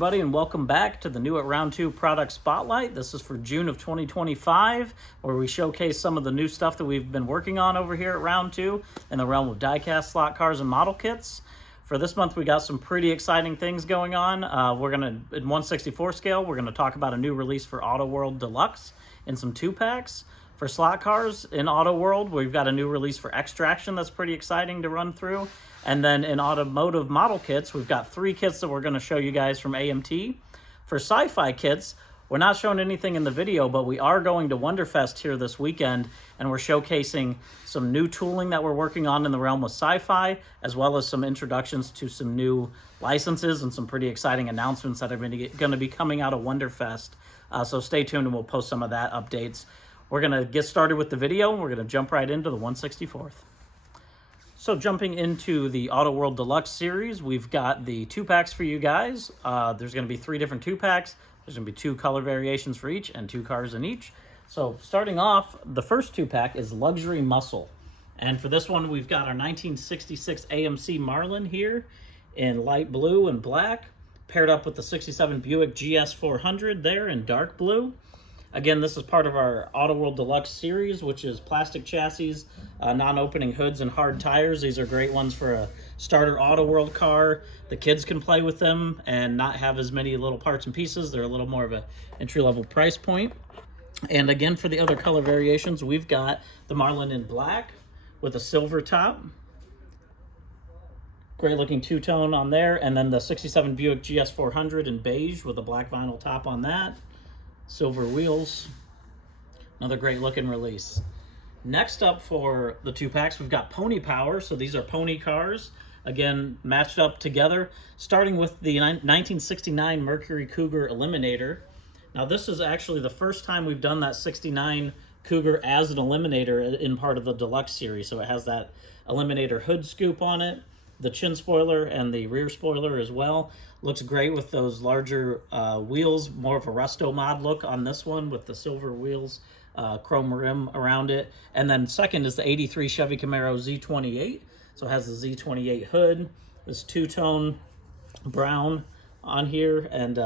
everybody, and welcome back to the new at Round 2 product spotlight. This is for June of 2025, where we showcase some of the new stuff that we've been working on over here at Round 2 in the realm of die-cast slot cars and model kits. For this month, we got some pretty exciting things going on. We're going to, in 1/64 scale, we're going to talk about a new release for Auto World Deluxe in some 2-packs. For slot cars in Auto World, we've got a new release for Extraction that's pretty exciting to run through. And then in automotive model kits, we've got 3 kits that we're going to show you guys from AMT. For sci-fi kits, we're not showing anything in the video, but we are going to Wonderfest here this weekend, and we're showcasing some new tooling that we're working on in the realm of sci-fi, as well as some introductions to some new licenses and some pretty exciting announcements that are going to be coming out of Wonderfest. So stay tuned and we'll post some of that updates. We're going to get started with the video, and we're going to jump right into the 1/64th. So jumping into the Auto World Deluxe series, we've got the 2-packs for you guys. There's going to be 3 different 2-packs. There's going to be 2 color variations for each and 2 cars in each. So starting off, the first 2-pack is Luxury Muscle. And for this one, we've got our 1966 AMC Marlin here in light blue and black, paired up with the 67 Buick GS 400 there in dark blue. Again, this is part of our Auto World Deluxe series, which is plastic chassis, non-opening hoods, and hard tires. These are great ones for a starter Auto World car. The kids can play with them and not have as many little parts and pieces. They're a little more of an entry-level price point. And again, for the other color variations, we've got the Marlin in black with a silver top. Great looking two-tone on there. And then the 67 Buick GS 400 in beige with a black vinyl top on that. Silver wheels. Another great looking release. Next up for the 2-packs, we've got Pony Power. So these are pony cars, again, matched up together, starting with the 1969 Mercury Cougar Eliminator. Now this is actually the first time we've done that 69 Cougar as an Eliminator in part of the Deluxe series. So it has that Eliminator hood scoop on it, the chin spoiler and the rear spoiler as well. Looks great with those larger wheels, more of a resto mod look on this one with the silver wheels, chrome rim around it. And then second is the 83 Chevy Camaro Z28. So it has the Z28 hood, this two-tone brown on here, and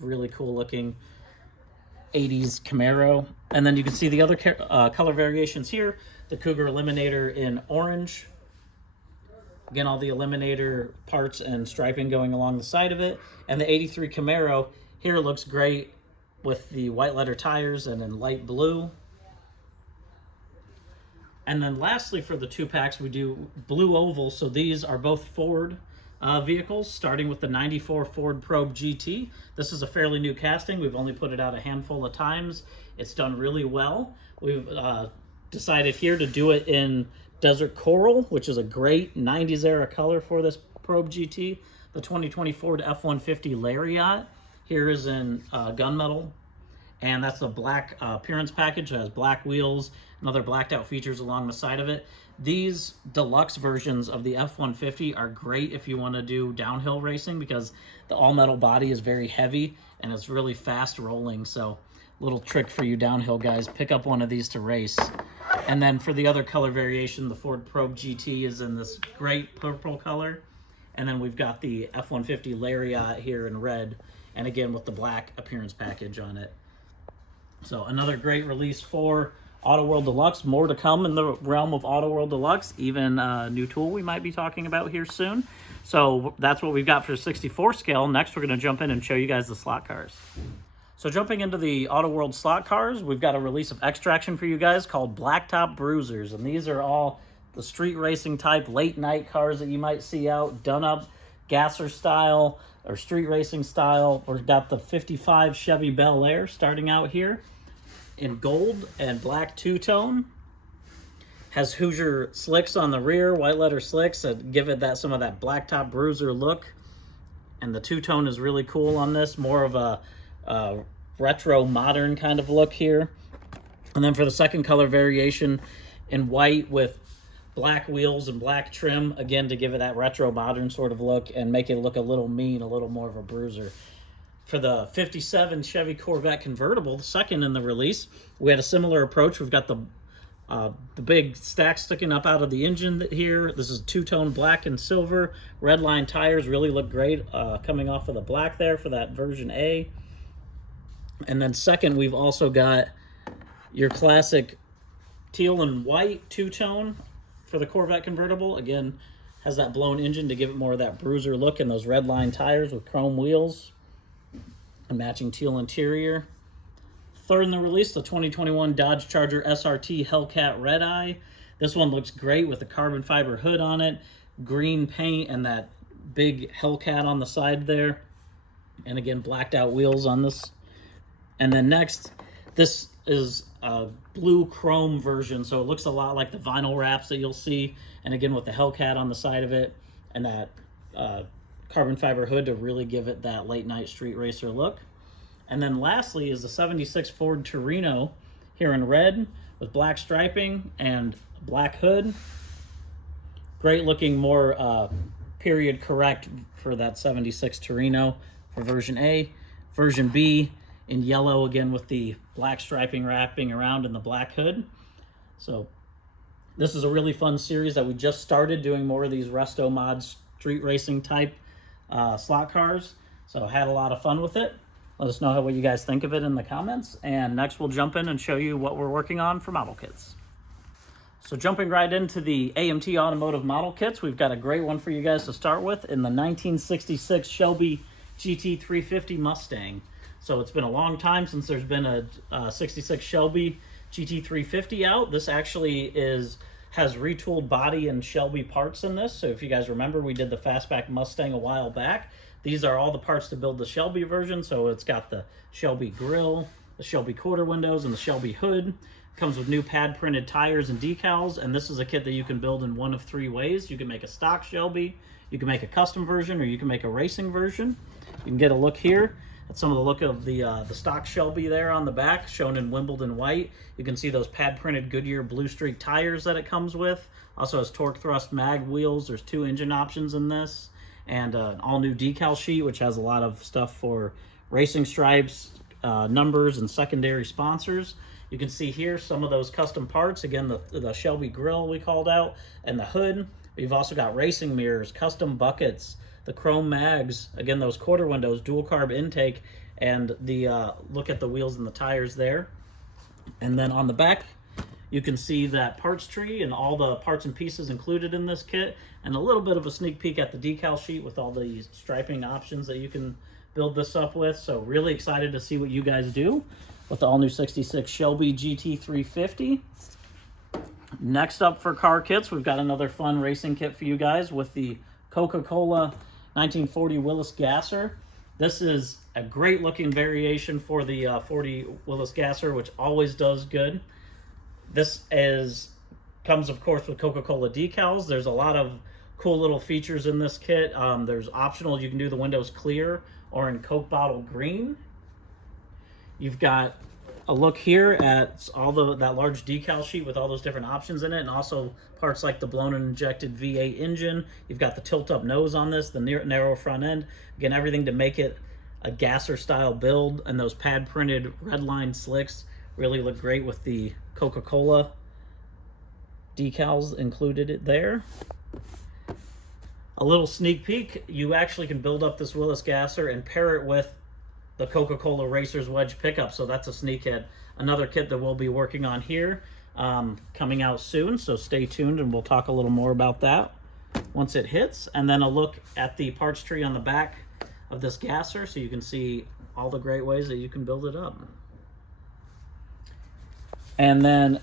really cool looking 80s Camaro. And then you can see the other color variations here, the Cougar Eliminator in orange. Again, all the Eliminator parts and striping going along the side of it. And the 83 Camaro here looks great with the white letter tires and in light blue. And then lastly for the 2-packs, we do blue oval. So these are both Ford vehicles, starting with the 94 Ford Probe GT. This is a fairly new casting. We've only put it out a handful of times. It's done really well. We've decided here to do it in Desert Coral, which is a great 90s era color for this Probe GT. The 2020 Ford F-150 Lariat here is in gunmetal, and that's the black appearance package. It has black wheels and other blacked out features along the side of it. These deluxe versions of the F-150 are great if you want to do downhill racing, because the all-metal body is very heavy and it's really fast rolling. So little trick for you downhill guys, pick up one of these to race. And then for the other color variation, the Ford Probe GT is in this great purple color. And then we've got the F-150 Lariat here in red, and again with the black appearance package on it. So another great release for Auto World Deluxe. More to come in the realm of Auto World Deluxe, even a new tool we might be talking about here soon. So that's what we've got for 64 scale. Next, we're going to jump in and show you guys the slot cars. So jumping into the Auto World slot cars, we've got a release of Extraction for you guys called Blacktop Bruisers. And these are all the street racing type late night cars that you might see out, done up gasser style or street racing style. We've got the 55 Chevy Bel Air starting out here in gold and black two-tone. Has Hoosier slicks on the rear, white letter slicks that give it some of that Blacktop Bruiser look. And the two-tone is really cool on this, more of a retro modern kind of look here. And then for the second color variation in white with black wheels and black trim, again to give it that retro modern sort of look and make it look a little mean, a little more of a bruiser. For the 57 Chevy Corvette convertible, the second in the release, we had a similar approach. We've got the The big stack sticking up out of the engine here. This is two-tone black and silver. Red line tires really look great coming off of the black there for that version A. And then second, we've also got your classic teal and white two-tone for the Corvette convertible. Again, has that blown engine to give it more of that bruiser look, and those red line tires with chrome wheels and matching teal interior. Third in the release, the 2021 Dodge Charger SRT Hellcat Red Eye. This one looks great with the carbon fiber hood on it, green paint, and that big Hellcat on the side there. And again, blacked out wheels on this. And then next, this is a blue chrome version, so it looks a lot like the vinyl wraps that you'll see. And again, with the Hellcat on the side of it and that carbon fiber hood to really give it that late night street racer look. And then lastly is the 76 Ford Torino here in red with black striping and black hood. Great looking, more period correct for that 76 Torino for version A. Version B in yellow, again with the black striping wrapping around and the black hood. So this is a really fun series that we just started doing more of these resto mod street racing type slot cars. So had a lot of fun with it. Let us know what you guys think of it in the comments. And next we'll jump in and show you what we're working on for model kits. So jumping right into the AMT Automotive model kits, we've got a great one for you guys to start with in the 1966 Shelby GT350 Mustang. So it's been a long time since there's been a 66 Shelby GT350 out. This actually has retooled body and Shelby parts in this. So if you guys remember, we did the Fastback Mustang a while back. These are all the parts to build the Shelby version. So it's got the Shelby grille, the Shelby quarter windows, and the Shelby hood. It comes with new pad printed tires and decals. And this is a kit that you can build in one of three ways. You can make a stock Shelby, you can make a custom version, or you can make a racing version. You can get a look here at some of the look of the stock Shelby there on the back, shown in Wimbledon white. You can see those pad printed Goodyear Blue Streak tires that it comes with. Also has torque thrust mag wheels. There's 2 engine options in this. And an all-new decal sheet, which has a lot of stuff for racing stripes, numbers, and secondary sponsors. You can see here some of those custom parts. Again, the Shelby grille we called out, and the hood. We've also got racing mirrors, custom buckets, the chrome mags. Again, those quarter windows, dual carb intake, and the look at the wheels and the tires there. And then on the back, you can see that parts tree and all the parts and pieces included in this kit, and a little bit of a sneak peek at the decal sheet with all the striping options that you can build this up with. So really excited to see what you guys do with the all-new 66 Shelby GT350. Next up for car kits, we've got another fun racing kit for you guys with the Coca-Cola 1940 Willis Gasser. This is a great looking variation for the 40 Willis Gasser, which always does good. This comes, of course, with Coca-Cola decals. There's a lot of cool little features in this kit. There's optional, you can do the windows clear or in Coke bottle green. You've got a look here at all that large decal sheet with all those different options in it, and also parts like the blown and injected V8 engine. You've got the tilt-up nose on this, the narrow front end. Again, everything to make it a gasser-style build, and those pad-printed red line slicks really look great with the Coca-Cola decals included there. A little sneak peek, you actually can build up this Willis Gasser and pair it with the Coca-Cola Racers Wedge pickup, so that's a sneak hit. Another kit that we'll be working on here, coming out soon, so stay tuned and we'll talk a little more about that once it hits. And then a look at the parts tree on the back of this Gasser, so you can see all the great ways that you can build it up. And then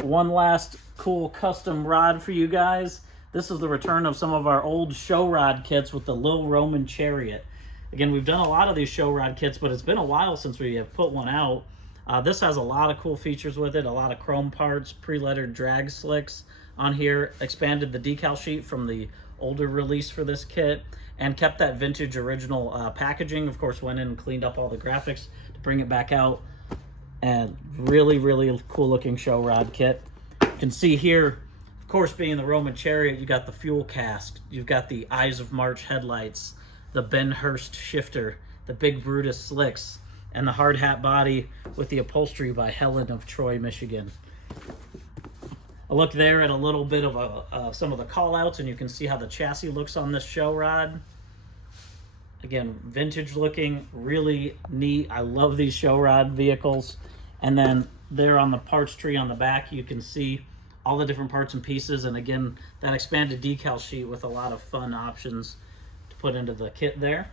one last cool custom rod for you guys. This is the return of some of our old show rod kits with the Lil Roman Chariot. Again, we've done a lot of these show rod kits, but it's been a while since we have put one out. This has a lot of cool features with it, a lot of chrome parts, pre-lettered drag slicks on here, expanded the decal sheet from the older release for this kit, and kept that vintage original packaging. Of course, went in and cleaned up all the graphics to bring it back out. And really, really cool looking show rod kit. You can see here, of course, being the Roman Chariot, you got the fuel cask, you've got the Eyes of March headlights, the Ben Hurst shifter, the Big Brutus slicks, and the hard hat body with the upholstery by Helen of Troy, Michigan. a look there at a little bit of some of the call outs, and you can see how the chassis looks on this show rod. Again, vintage looking, really neat. I love these show rod vehicles. And then there on the parts tree on the back, you can see all the different parts and pieces. And again, that expanded decal sheet with a lot of fun options to put into the kit there.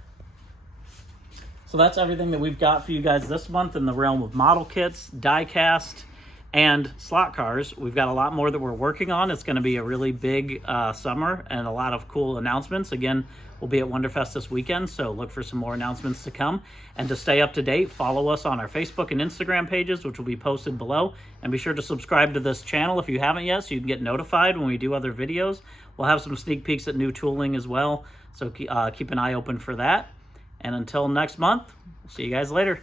So that's everything that we've got for you guys this month in the realm of model kits, die cast, and slot cars. We've got a lot more that we're working on. It's going to be a really big summer and a lot of cool announcements. Again, we'll be at Wonderfest this weekend, so look for some more announcements to come. And to stay up to date, follow us on our Facebook and Instagram pages, which will be posted below. And be sure to subscribe to this channel if you haven't yet, so you can get notified when we do other videos. We'll have some sneak peeks at new tooling as well, so keep an eye open for that. And until next month, we'll see you guys later.